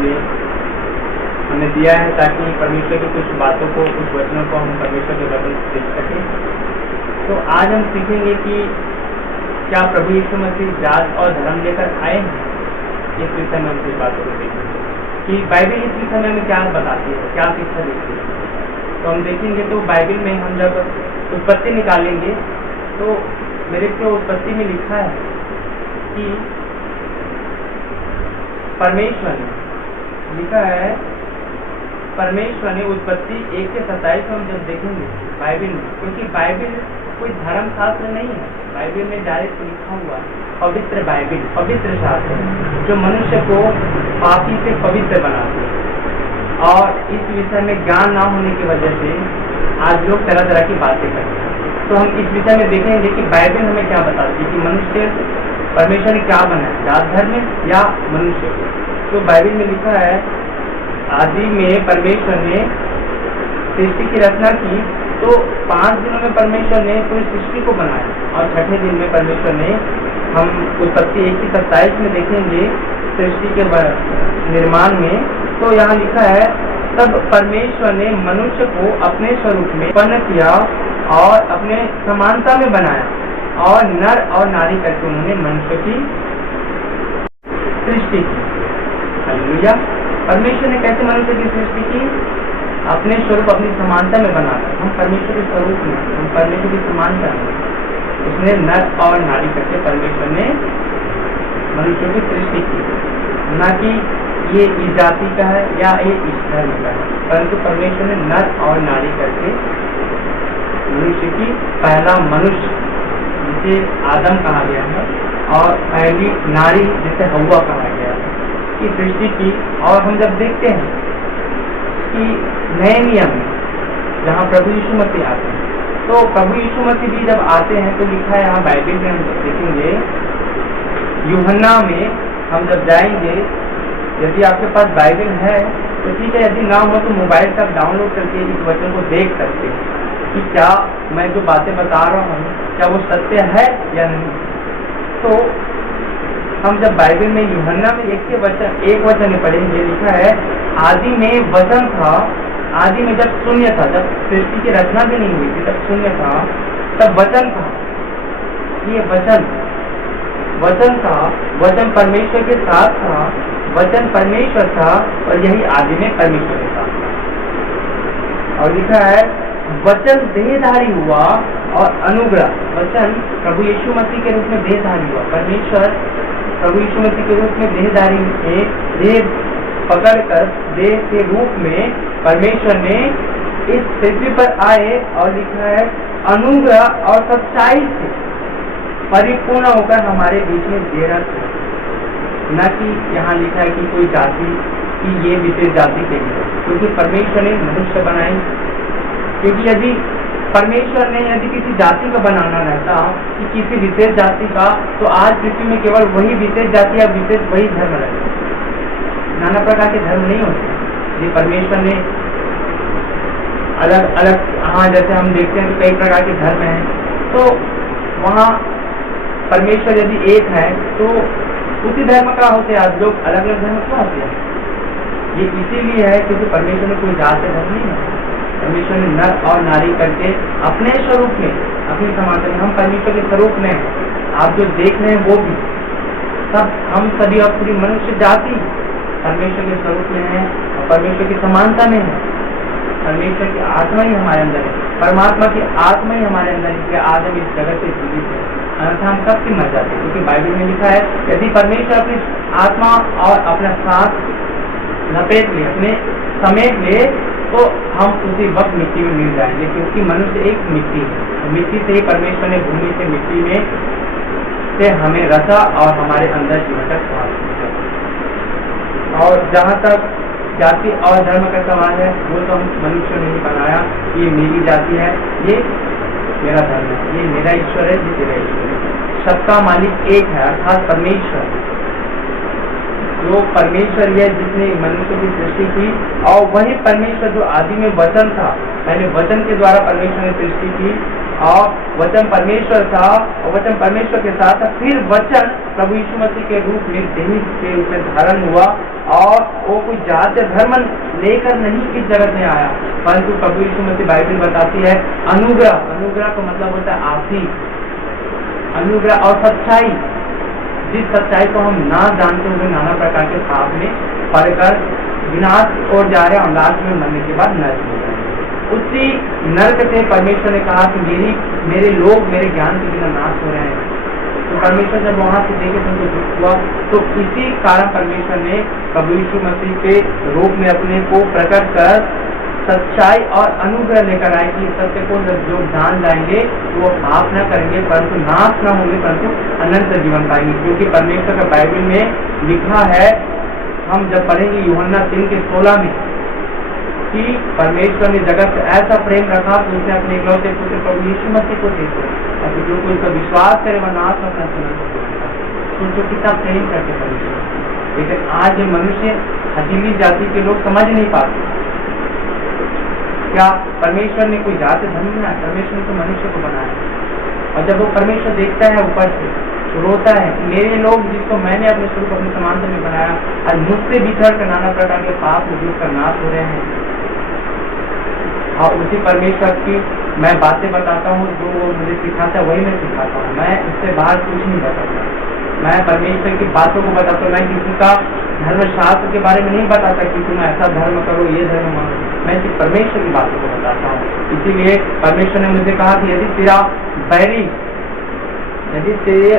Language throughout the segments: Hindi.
ने हमें दिया है ताकि परमेश्वर की कुछ बातों को, कुछ वचनों को हम परमेश्वर के वचन से सीख सकें। तो आज हम सीखेंगे कि क्या प्रभु यीशु मसीह जात और धर्म लेकर आए हैं। इस विषय में हम कुछ बातों को देखेंगे कि बाइबल इस विषय में हमें क्या बताती है, क्या शिक्षा देती है। तो हम देखेंगे तो बाइबल में हम जब उत्पत्ति निकालेंगे तो मेरे को उत्पत्ति में लिखा है कि परमेश्वर ने लिखा है, परमेश्वर ने उत्पत्ति 1:27 हम जब देखेंगे बाइबल में, क्योंकि बाइबल कोई धर्म शास्त्र नहीं है, बाइबल में डायरेक्ट लिखा हुआ पवित्र बाइबल, पवित्र शास्त्र जो मनुष्य को पापी से पवित्र बनाते हैं। और इस विषय में ज्ञान ना होने की वजह से आज लोग तरह तरह की बातें करते हैं। तो हम इस विषय में देखेंगे कि बाइबल हमें क्या बताती है कि मनुष्य परमेश्वर ने क्या बनाया, जात धर्म या मनुष्य। तो बाइबल में लिखा है, आदि में परमेश्वर ने सृष्टि की रचना की, तो 5 दिनों में परमेश्वर ने पूरी सृष्टि को बनाया और छठे दिन में परमेश्वर ने, हम उत्पत्ति 1:27 में देखेंगे सृष्टि के निर्माण में, तो यहाँ लिखा है, तब परमेश्वर ने मनुष्य को अपने स्वरूप में उत्पन्न किया और अपने समानता में बनाया और नर और नारी करके उन्होंने मनुष्य की सृष्टि की। हालेलुया। परमेश्वर ने कैसे मनुष्य की सृष्टि की? अपने स्वरूप, अपनी समानता में बनाया। हम परमेश्वर के स्वरूप में, हम परमेश्वर की समानता में, उसने नर और नारी करके परमेश्वर ने मनुष्य की सृष्टि की। न कि ये इस जाति का है या ये इस धर्म का है, परंतु परमेश्वर ने नर और नारी करके मनुष्य की, पहला मनुष्य जिसे आदम कहा गया है और पहली नारी जिसे हव्वा कहा गया है, की सृष्टि की। और हम जब देखते हैं कि नए नियम में जहाँ प्रभु यीशु मसीह आते हैं, तो प्रभु यीशु मसीह भी जब आते हैं तो लिखा है यहाँ बाइबल में, हम देखेंगे यूहन्ना में हम जब जाएंगे, यदि आपके पास बाइबल है तो ठीक है, यदि ना हो तो मोबाइल पर डाउनलोड करके इस वचन को देख सकते हैं कि क्या मैं जो बातें बता रहा हूँ क्या वो सत्य है या नहीं। तो हम जब बाइबल में यूहन्ना में एक वचन में पढ़ेंगे, लिखा है, आदि में वचन था, आदि में जब शून्य था, जब सृष्टि की रचना भी नहीं हुई थी, तब शून्य था, तब वचन था। ये वचन था, वचन परमेश्वर के साथ था, वचन परमेश्वर था और यही आदि में परमेश्वर के साथ था। और लिखा है, वचन देहधारी हुआ और अनुग्रह, वचन प्रभु यीशु मसीह के रूप में देहधारी हुआ। परमेश्वर प्रभु यीशु मसीह के रूप में देहधारी में, देह पकड़कर देह के रूप में परमेश्वर ने इस पृथ्वी पर आए और लिखा है, अनुग्रह और सच्चाई से परिपूर्ण होकर हमारे बीच में डेरा थे। न कि यहाँ लिखा है कि कोई जाति की ये विशेष जाति के लिए, क्योंकि परमेश्वर ने मनुष्य बनाई। क्योंकि यदि परमेश्वर ने यदि किसी जाति का बनाना रहता कि किसी विशेष जाति का, तो आज पृथ्वी में केवल वही विशेष जाति या विशेष वही धर्म रहता, नाना प्रकार के धर्म नहीं होते। ये परमेश्वर ने अलग अलग, हाँ जैसे हम देखते हैं तो कई प्रकार के धर्म हैं, तो वहाँ परमेश्वर यदि एक है तो उसी धर्म का होते हैं, आज लोग अलग अलग धर्म क्यों होते हैं? ये इसीलिए है क्योंकि परमेश्वर ने कोई जात धर्म नहीं है। परमेश्वर ने नर और नारी करके अपने स्वरूप में, अपनी समानता में, हम परमेश्वर के स्वरूप में आप जो देख रहे हैं वो भी सब, हम सभी और पूरी मनुष्य जाति परमेश्वर के स्वरूप में है और परमेश्वर की समानता में है। परमेश्वर की आत्मा ही हमारे अंदर है, परमात्मा की आत्मा ही हमारे अंदर है, इसलिए आज हम इस जगत से जीवित है, अन्यथा हम कब की मर जाते हैं। क्योंकि बाइबल में लिखा है, यदि परमेश्वर अपनी आत्मा और अपना साथ लपेट ले, अपने समेट ले, तो हम उसी वक्त मिट्टी में मिल जाएंगे। क्योंकि मनुष्य एक मिट्टी है, मिट्टी से ही परमेश्वर ने भूमि से मिट्टी में से हमें रचा और हमारे अंदर जीवन का श्वास दिया। और जहाँ तक जाति और धर्म का सवाल है, वो तो हम मनुष्य ने ही बनाया, ये मेरी जाति है, ये मेरा धर्म है, ये मेरा ईश्वर है, ये तेरा ईश्वर है। सबका मालिक एक है, अर्थात परमेश्वर। जो परमेश्वर है जिसने मनुष्य की सृष्टि की, और वही परमेश्वर जो आदि में वचन था, पहले वचन के द्वारा परमेश्वर ने सृष्टि की और वचन परमेश्वर था और वचन परमेश्वर के साथ था। फिर वचन प्रभु यीशु मसीह के रूप में देह के रूप में धारण हुआ और वो कोई जाति धर्म लेकर नहीं इस जगत में आया, परंतु प्रभु यीशु मसीह बाइबल बताती है अनुग्रह। अनुग्रह का मतलब होता है आशीष, अनुग्रह और सच्चाई। जिस सच्चाई को हम ना जानते हुए नाना प्रकार के पाप में पड़कर विनाश और जा रहे हैं और लास्ट में मरने के बाद नरक में जाएंगे। उसी नरक से परमेश्वर ने कहा कि मेरे लोग मेरे ज्ञान के बिना नाश हो रहे हैं। तो परमेश्वर जब वहां से देखे तो उनको दुख हुआ, तो इसी कारण परमेश्वर ने प्रभु यीशु मसीह के रूप में अपने को प्रकट कर सच्चाई और अनुग्रह लेकर आए कि सत्य को जो जान जाएंगे तो वो पाप न करेंगे, परंतु नाश न होंगे, परंतु अनंत जीवन पाएंगे। क्योंकि परमेश्वर का बाइबल में लिखा है, हम जब पढ़ेंगे यूहन्ना 3:16 में, कि परमेश्वर ने जगत से ऐसा प्रेम रखा कि उसने अपने इकलौते पुत्र प्रभु यीशु मसीह को दे दिया, और जो कोई उसका विश्वास करे वह नाश अपना सोचो कितना प्रेम करते परमेश्वर। लेकिन आज ये मनुष्य हथीली जाति के लोग समझ नहीं पाते। क्या परमेश्वर ने कोई जाति धर्म बनाया? परमेश्वर ने तो मनुष्य को बनाया, और जब वो परमेश्वर देखता है ऊपर से तो रोता है, मेरे लोग जिसको मैंने अपने स्वरूप अपने समानता में बनाया और मुझसे बिछड़ कर नाना प्रकार के पाप उद्योग का नाश हो रहे हैं। और उसी परमेश्वर की मैं बातें बताता हूँ, जो वो मुझे सिखाता है वही मैं सिखाता हूँ। मैं इससे बाहर कुछ नहीं बताता, मैं परमेश्वर की बातों को बताता हूँ। मैं किसी का धर्मशास्त्र के बारे में नहीं बताता कि तुम ऐसा धर्म करो, ये धर्म मानो। मैं सिर्फ परमेश्वर की बातों को बताता हूँ। इसीलिए परमेश्वर ने मुझे कहा कि यदि तेरा बैरी, यदि तेरे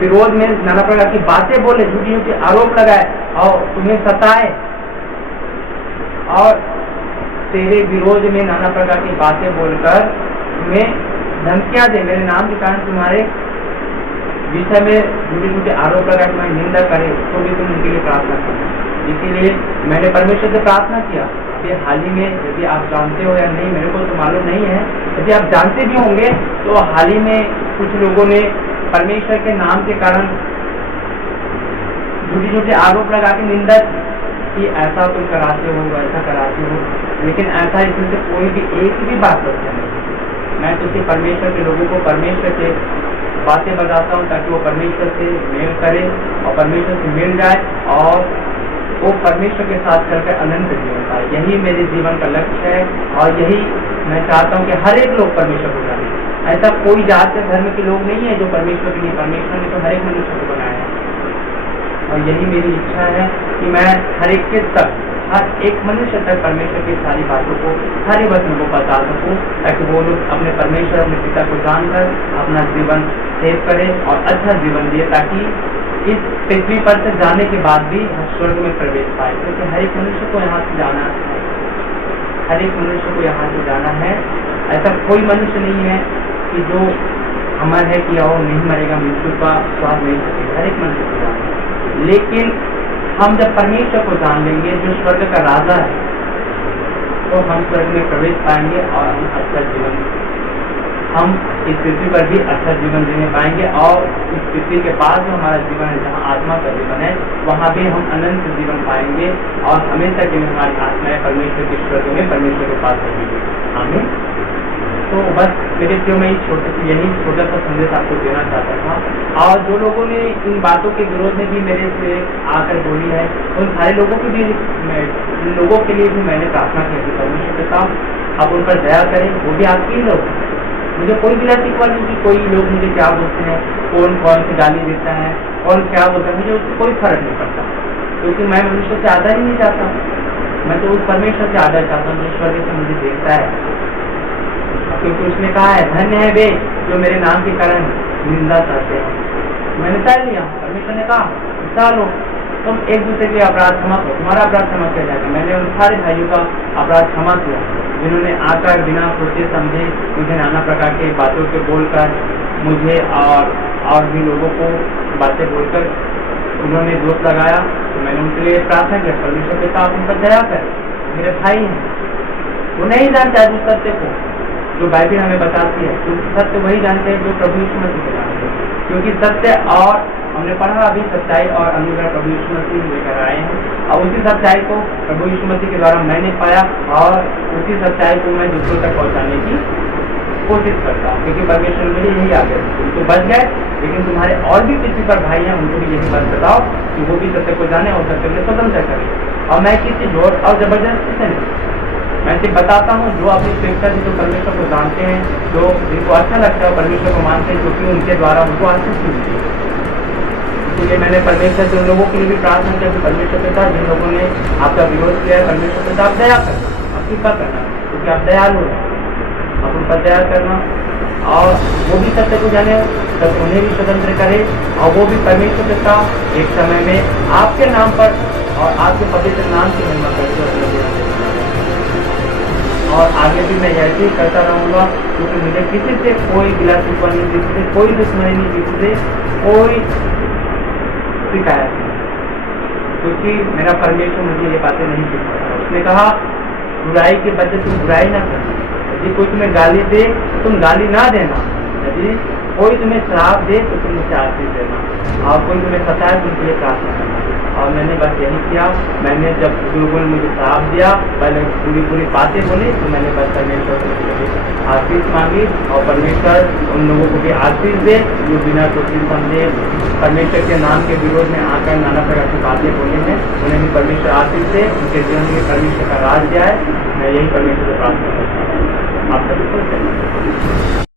विरोध में नाना प्रकार की बातें बोले, झूठी झूठी आरोप लगाए और तुम्हें सताए और तेरे विरोध में नाना प्रकार की बातें बोलकर तुम्हें धमकियां दे, मेरे नाम के कारण तुम्हारे विषय में झूठे झूठे आरोप लगाए, तुम्हारी निंदा करे, तो भी तुम उनके लिए प्रार्थना करो। इसीलिए मैंने परमेश्वर से प्रार्थना किया। अभी हाल ही में, यदि आप जानते हो या नहीं, मेरे को तो मालूम नहीं है, यदि आप जानते भी होंगे तो हाल ही में कुछ लोगों ने परमेश्वर के नाम के कारण झूठे झूठे आरोप लगा के निंदा कि ऐसा तुम कराते हो, वैसा कराते हो, लेकिन ऐसा इसमें से कोई भी एक भी बात सत्य नहीं। मैं तो सिर्फ परमेश्वर के लोगों को परमेश्वर के बातें बताता हूँ ताकि वो परमेश्वर से मेल करे और परमेश्वर से मिल जाए और वो परमेश्वर के साथ चलकर अनंत जीवन पाए। यही मेरे जीवन का लक्ष्य है और यही मैं चाहता हूँ कि हर एक लोग परमेश्वर को जाने। ऐसा कोई जात या धर्म के लोग नहीं है जो परमेश्वर के लिए, परमेश्वर ने तो हर एक मनुष्य को बनाया है। और यही मेरी इच्छा है कि मैं हर एक के तक, हर एक मनुष्य तक परमेश्वर की सारी बातों को, सारे वचनों को बता सकूं, ताकि वो लोग अपने परमेश्वर, अपने पिता को जानकर अपना जीवन सेव करें और अच्छा जीवन दिए, ताकि इस पृथ्वी पर से जाने के बाद भी स्वर्ग में प्रवेश पाए। क्योंकि हर एक मनुष्य को यहाँ से जाना है, हर एक मनुष्य को यहाँ से जाना है। ऐसा कोई मनुष्य नहीं है कि जो अमर है कि और नहीं मरेगा, मृत्यु का स्वाद नहीं सकेगा, हर एक मनुष्य को जाना है। लेकिन हम जब परमेश्वर को जान लेंगे जो स्वर्ग का राजा है, तो हम स्वर्ग में प्रवेश पाएंगे और हम अच्छा जीवन, हम इस पृथ्वी पर भी अच्छा जीवन जीने पाएंगे। और इस पृथ्वी के पास जो हमारा जीवन है, जहाँ आत्मा का जीवन है, वहाँ भी हम अनंत जीवन पाएंगे और हमेशा के लिए हमारी आत्माएं परमेश्वर के स्वर्ग में परमेश्वर के पास रहेंगी। आमीन। तो बस मेरे क्यों मैं यही छोटा सा संदेश आपको देना चाहता था। और जो लोगों ने इन बातों के विरोध में भी मेरे से आकर बोली है, उन सारे लोगों के भी लोगों के लिए भी मैंने प्रार्थना की कि परमेश्वर के साथ आप उन पर दया करें। वो भी आपके ही लोग, मुझे कोई गिला शिकवा नहीं कि कोई लोग मुझे क्या बोलते हैं, कौन कौन से गाली देता है, कौन क्या बोलता है, मुझे उससे कोई फर्क नहीं पड़ता। क्योंकि मैं मनुष्य से आदर ही नहीं चाहता, मैं तो उस परमेश्वर से आदर चाहता हूँ जो स्वर्ग से मुझे देखता है। क्योंकि उसने कहा है, धन्य है वे जो मेरे नाम के कारण निंदा चाहते हैं। मैंने तय लिया, परमेश्वर ने कहा चलो तुम एक दूसरे के अपराध क्षमा करो, तुम्हारा अपराध क्षमा किया जाएगा। मैंने उन सारे भाइयों का अपराध क्षमा किया जिन्होंने आकर बिना सोचे समझे मुझे नाना प्रकार के बातों के बोलकर मुझे और भी लोगों को बातें बोलकर उन्होंने दोष लगाया। तो मैंने उनके लिए प्रार्थना किया, परमेश्वर के साथ उन पर दया कर, मेरे भाई हैं, वो नहीं जानता है उस सत्य को जो बाइबल हमें बताती है। क्योंकि सत्य वही जानते हैं जो प्रभु यीशु मसीह को जानते हैं। क्योंकि सत्य, और हमने पढ़ा अभी, सच्चाई और अनुग्रह प्रभु यीशु मसीह लेकर आए हैं और उसी सच्चाई को प्रभु यीशु मसीह के द्वारा मैंने पाया और उसी सच्चाई को मैं दूसरों तक पहुंचाने की कोशिश करता हूँ, क्योंकि परमेश्वर मुझे यही आगे तो बच गए, लेकिन तुम्हारे और भी किसी पर भाई हैं उनको भी यही बात बताओ कि वो भी सत्य को जाने और सत्य में स्वतंत्र करें। और मैं किसी जोर और जबरदस्ती से नहीं, मैं सिर्फ बताता हूँ जो अपनी स्वेच्छा से जो परमेश्वर को जानते हैं, जो जिनको अच्छा लगता है परमेश्वर को मानते हैं, क्योंकि उनके द्वारा उनको आशीष मिलती है। इसलिए मैंने परमेश्वर से उन लोगों के लिए भी प्रार्थना किया कि परमेश्वर पिता जिन लोगों ने आपका विरोध किया है, परमेश्वर पिता आप दया करना, आप कृपा करना, क्योंकि आप दयालु हैं, आप उन पर दया करना और वो भी सत्य को जाने, सत्य उन्हें भी स्वतंत्र करे और वो भी परमेश्वर पिता एक समय में आपके नाम पर और आपके पवित्र नाम की महिमा करके और आगे भी मैं ऐसे ही करता रहूँगा, क्योंकि मुझे किसी से कोई गिला शिकवा नहीं, किसी से कोई दुश्मनी नहीं, किसी से कोई शिकायत नहीं, क्योंकि मेरा परमेश्वर मुझे ये बातें नहीं सिखाता। उसने कहा बुराई के बदले तुम बुराई ना करना, यदि कोई तुम्हें गाली दे तो तुम गाली ना देना, यदि कोई तुम्हें श्राप दे तो तुम उसे आशीष देना, और कोई तुम्हें सताए तो उनके लिए प्रार्थना करना। और मैंने बस यही किया। मैंने जब लोगों ने मुझे श्राप दिया, पहले पूरी बातें बोली, तो मैंने बस परमेश्वर से आशीष मांगी और परमेश्वर उन लोगों को भी आशीष दे जो बिना सोचे समझे परमेश्वर के नाम के विरोध में आकर नाना प्रकार की बातें बोले हैं, उन्हें भी परमेश्वर आशीष दे, उनके जीवन में परमेश्वर का राज दिया है। मैं यही परमेश्वर से प्रार्थना करता हूँ। आप सभी को